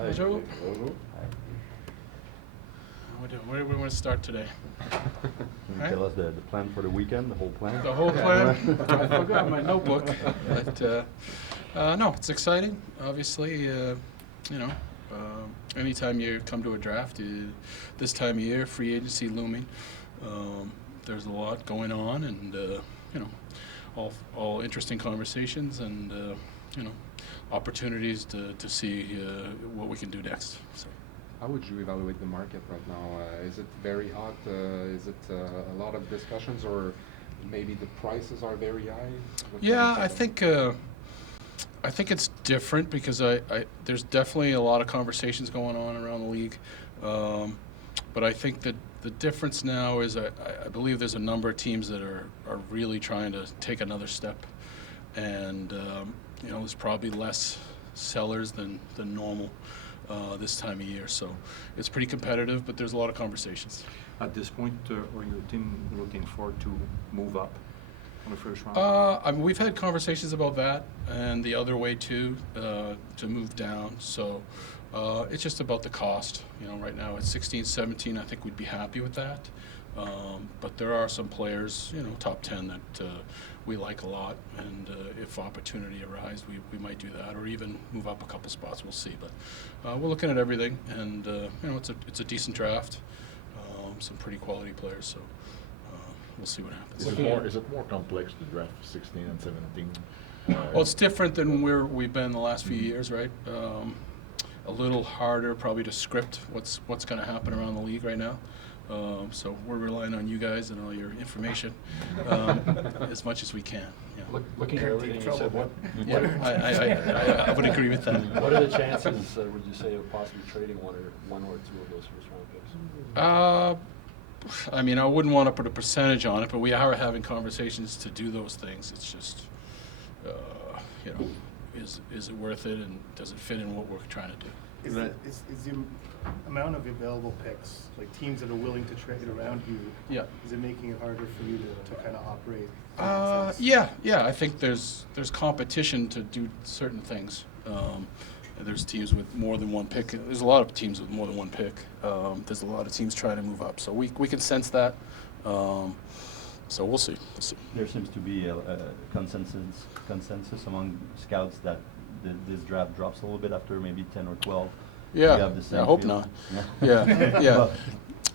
Bonjour. Where do we want to start today? Can you tell us the plan for the weekend, the whole plan? The whole plan? I forgot my notebook. But no, it's exciting. Obviously, anytime you come to a draft, this time of year, free agency looming, there's a lot going on, and all interesting conversations, and opportunities to see what we can do next. So. How would you evaluate the market right now? Is it very hot? Is it a lot of discussions, or maybe the prices are very high? Yeah, I think it's different because there's definitely a lot of conversations going on around the league, but I think that the difference now is I believe there's a number of teams that are really trying to take another step, and there's probably less sellers than normal. This time of year, so it's pretty competitive, but there's a lot of conversations. At this point, are your team looking forward to move up on the first round? We've had conversations about that, and the other way too, to move down. So it's just about the cost. Right now at 16, 17, I think we'd be happy with that. But there are some players, top 10 that we like a lot, and if opportunity arises, we might do that, or even move up a couple spots. We'll see, but we're looking at everything, and it's a decent draft, some pretty quality players. So we'll see what happens. Is it more complex to draft 16 and 17? Well, it's different than where we've been the last few years, right? A little harder probably to script what's going to happen around the league right now. So we're relying on you guys and all your information as much as we can. Yeah. Looking at everything you said, what? Yeah, I would agree with that. What are the chances, would you say, of possibly trading one or two of those first-round picks? I wouldn't want to put a percentage on it, but we are having conversations to do those things. It's just, is it worth it, and does it fit in what we're trying to do? Is the amount of available picks, like teams that are willing to trade around you, Yeah. is it making it harder for you to kind of operate? Yeah. I think there's competition to do certain things. There's teams with more than one pick. There's a lot of teams with more than one pick. There's a lot of teams trying to move up, so we can sense that. So we'll see. There seems to be a consensus among scouts that this draft drops a little bit after maybe 10 or 12. Yeah, you have the same I hope feeling? not. Yeah.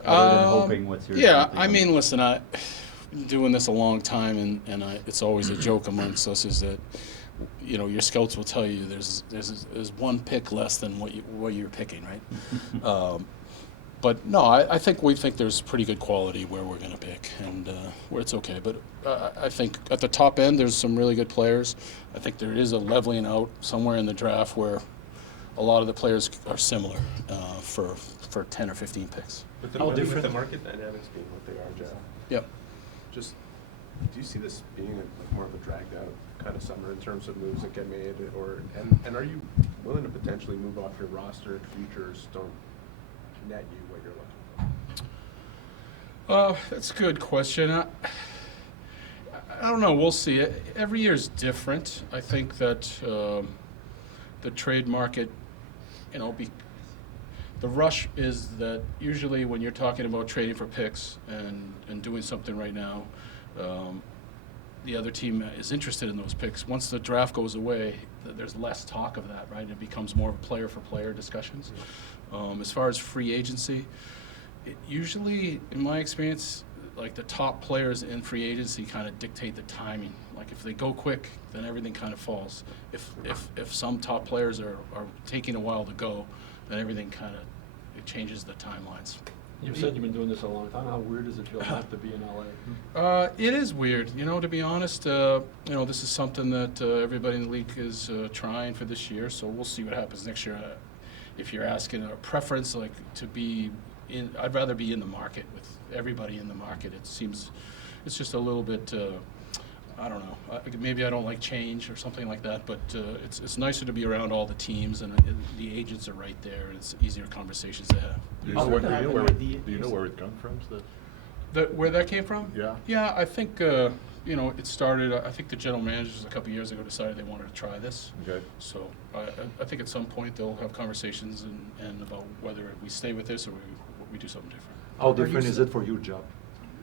Other than hoping, what's your Listen, I've been doing this a long time, and it's always a joke amongst us is that your scouts will tell you there's one pick less than what you're picking, right? But no, I think we think there's pretty good quality where we're going to pick, and where it's okay. But I think at the top end there's some really good players. I think there is a leveling out somewhere in the draft where a lot of the players are similar for 10 or 15 picks. With the market dynamics being what they are, Jeff. Yep. Just, do you see this being more of a dragged out kind of summer in terms of moves that get made, and are you willing to potentially move off your roster if futures don't net you what you're looking for? That's a good question. I don't know. We'll see. Every year is different. I think that the trade market, the rush is that usually when you're talking about trading for picks and doing something right now, the other team is interested in those picks. Once the draft goes away, there's less talk of that, right? It becomes more of player-for-player discussions. As far as free agency, it usually, in my experience, like the top players in free agency kind of dictate the timing. Like if they go quick, then everything kind of falls. If some top players are taking a while to go, then everything kind of changes the timelines. You said you've been doing this a long time. How weird does it feel not to be in LA? It is weird, to be honest. This is something that everybody in the league is trying for this year, so we'll see what happens next year. If you're asking a preference, like to be in, I'd rather be in the market with everybody in the market. It seems it's just a little bit. I don't know. Maybe I don't like change or something like that, but it's nicer to be around all the teams, and the agents are right there, and it's easier conversations to have. Do you know where it comes from? Where that came from? Yeah. Yeah, I think, it started, I think the general managers a couple years ago decided they wanted to try this. Okay. So I think at some point they'll have conversations and about whether we stay with this or we do something different. How different is it for your job?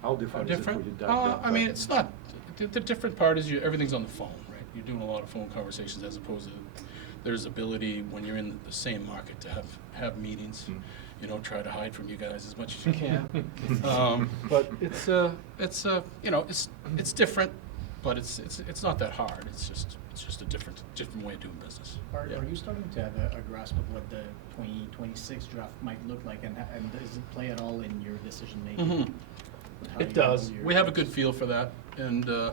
How different is it for Different? you? That I mean, it's not, the different part is everything's on the phone, right? You're doing a lot of phone conversations as opposed to, there's ability when you're in the same market to have meetings. Try to hide from you guys as much as you can. But it's different, but it's not that hard. It's just a different way of doing business. Are Yeah. you starting to have a grasp of what the 2026 draft might look like, and does it play at all in your decision making? Mhm. It does. We have a good feel for that, and the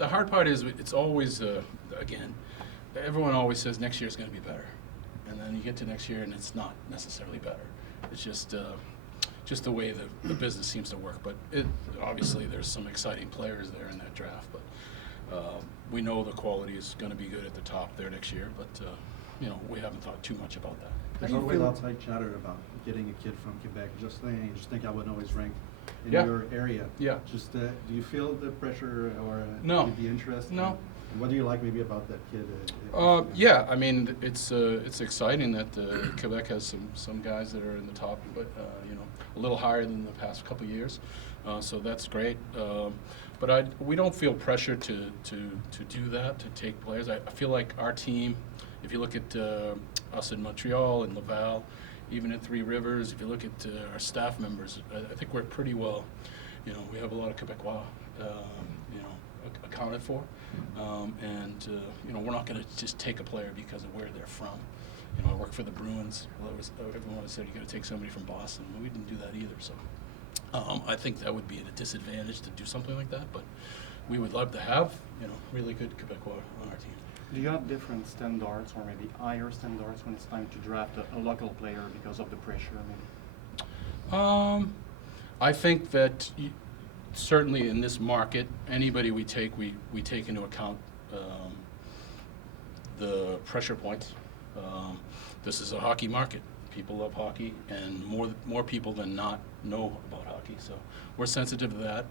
hard part is it's always again, everyone always says next year's going to be better, and then you get to next year and it's not necessarily better. It's just the way the business seems to work. But obviously there's some exciting players there in that draft, but we know the quality is going to be good at the top there next year. But we haven't thought too much about that. There's always outside chatter about getting a kid from Quebec. Just think I would always rank in Yeah. your area. Yeah. Just, do you feel the pressure or No. the interest? No. And what do you like maybe about that kid? Yeah, I mean, it's exciting that Quebec has some guys that are in the top, but a little higher than the past couple of years, so that's great. But we don't feel pressure to do that, to take players. I feel like our team, if you look at us in Montreal and Laval, even in Three Rivers, if you look at our staff members, I think we're pretty well. We have a lot of Quebecois, accounted for. We're not going to just take a player because of where they're from. I work for the Bruins. Everyone always said you got to take somebody from Boston. We didn't do that either. So I think that would be at a disadvantage to do something like that. But we would love to have really good Quebecois on our team. Do you have different standards or maybe higher standards when it's time to draft a local player because of the pressure maybe? I think that certainly in this market, anybody we take into account the pressure points. This is a hockey market. People love hockey, and more people than not know about hockey. So we're sensitive to that.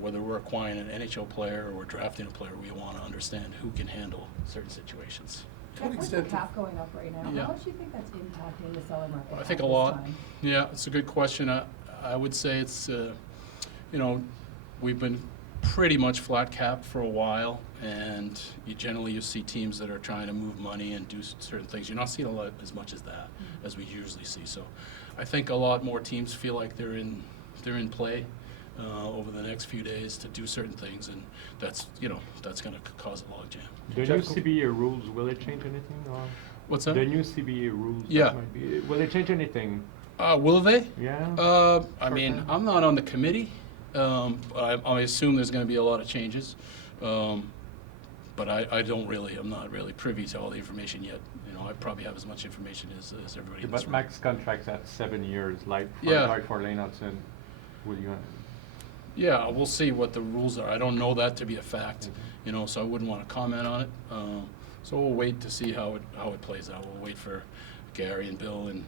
Whether we're acquiring an NHL player or we're drafting a player, we want to understand who can handle certain situations. With the cap going up right now, Yeah. how much do you think that's impacting the seller market? I think at a this lot. time? Yeah, it's a good question. I would say it's, we've been pretty much flat cap for a while, and you see teams that are trying to move money and do certain things. You're not seeing a lot as much as that as we usually see. So I think a lot more teams feel like they're in play over the next few days to do certain things, and that's going to cause a logjam. The new CBA rules, will it change anything? Or What's that? the new CBA rules? Yeah. that might be, will it change anything? Will they? Yeah. I mean, I'm not on the committee. I assume there's going to be a lot of changes, but I'm not really privy to all the information yet. I probably have as much information as everybody in this But room. max contracts at 7 years, like Yeah. for Lane Hudson. Will you? Yeah, we'll see what the rules are. I don't know that to be a fact, so I wouldn't want to comment on it. So we'll wait to see how it plays out. We'll wait for Gary and Bill and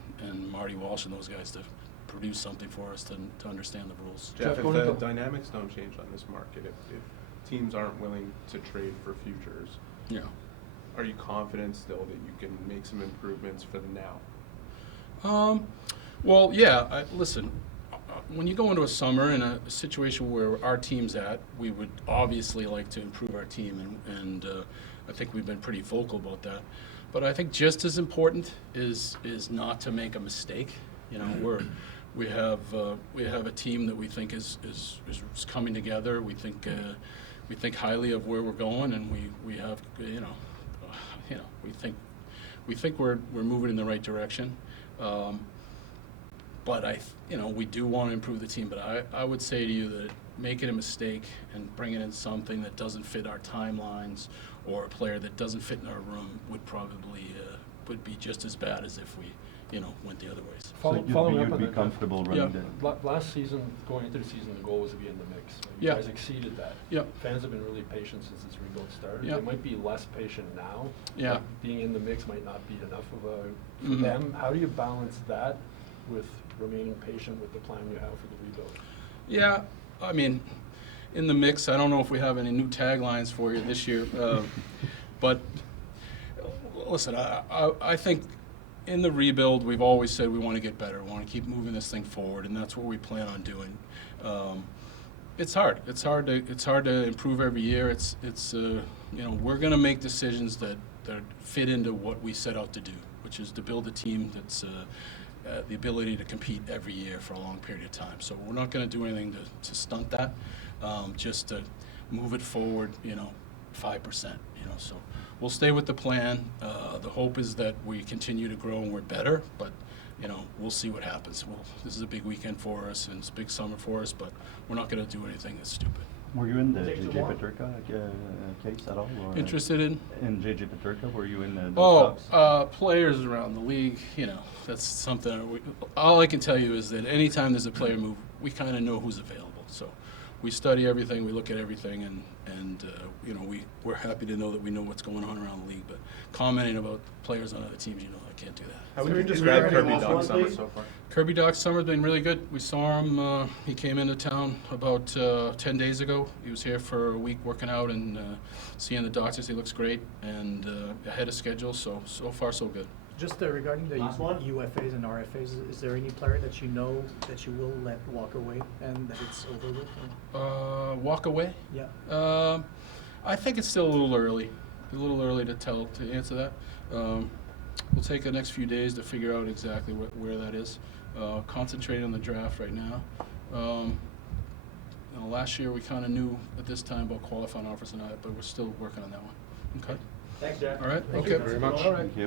Marty Walsh and those guys to produce something for us to understand the rules. Jeff, if the dynamics don't change on this market, if teams aren't willing to trade for futures, Yeah. are you confident still that you can make some improvements for the now? Well, yeah. Listen, when you go into a summer in a situation where our team's at, we would obviously like to improve our team, and I think we've been pretty vocal about that. But I think just as important is not to make a mistake. We have a team that we think is coming together. We think highly of where we're going, and we have we think we're moving in the right direction. But we do want to improve the team. But I would say to you that making a mistake and bringing in something that doesn't fit our timelines or a player that doesn't fit in our room would probably would be just as bad as if we went the other ways. So Following up you'd on be that, comfortable running Yeah. Last season, going into the season, the goal was to be in the mix. You Yeah. guys exceeded that. Yeah. Fans have been really patient since this rebuild started. Yeah. They might be less patient now. Yeah. Like, being in the mix might not be enough of for Mhm. them. How do you balance that with remaining patient with the plan you have for the rebuild? Yeah, I mean, in the mix, I don't know if we have any new taglines for you this year, but listen, I think in the rebuild, we've always said we want to get better, we want to keep moving this thing forward, and that's what we plan on doing. It's hard. It's hard to improve every year. It's you know, we're going to make decisions that fit into what we set out to do, which is to build a team that's the ability to compete every year for a long period of time. So we're not going to do anything to stunt that, just to move it forward, you know, 5%. You know, so we'll stay with the plan. The hope is that we continue to grow and we're better, but you know, we'll see what happens. This is a big weekend for us and it's a big summer for us, but we're not going to do anything that's stupid. Were you in the JJ Peterka case at all? Or Interested in? In JJ Peterka, were you in those talks? Players around the league, you know, that's something. All I can tell you is that anytime there's a player move, we kind of know who's available. So we study everything, we look at everything, and you know, we're happy to know that we know what's going on around the league. But commenting about players on other teams, you know, I can't do that. How would you describe Kirby Dog's summer so far? Kirby Doc's summer's been really good. We saw him. He came into town about 10 days ago. He was here for a week working out and seeing the doctors. He looks great and ahead of schedule. So far, so good. Just regarding the UFAs and RFAs, is there any player that you know that you will let walk away and that it's over with? Walk away? Yeah. I think it's still a little early. To answer that. We'll take the next few days to figure out exactly where that is. Concentrate on the draft right now. You know, last year we kind of knew at this time about qualifying offers and all that, but we're still working on that one. Okay. Thanks, Jack. All right. Thank okay. you very much. All right. Thank you.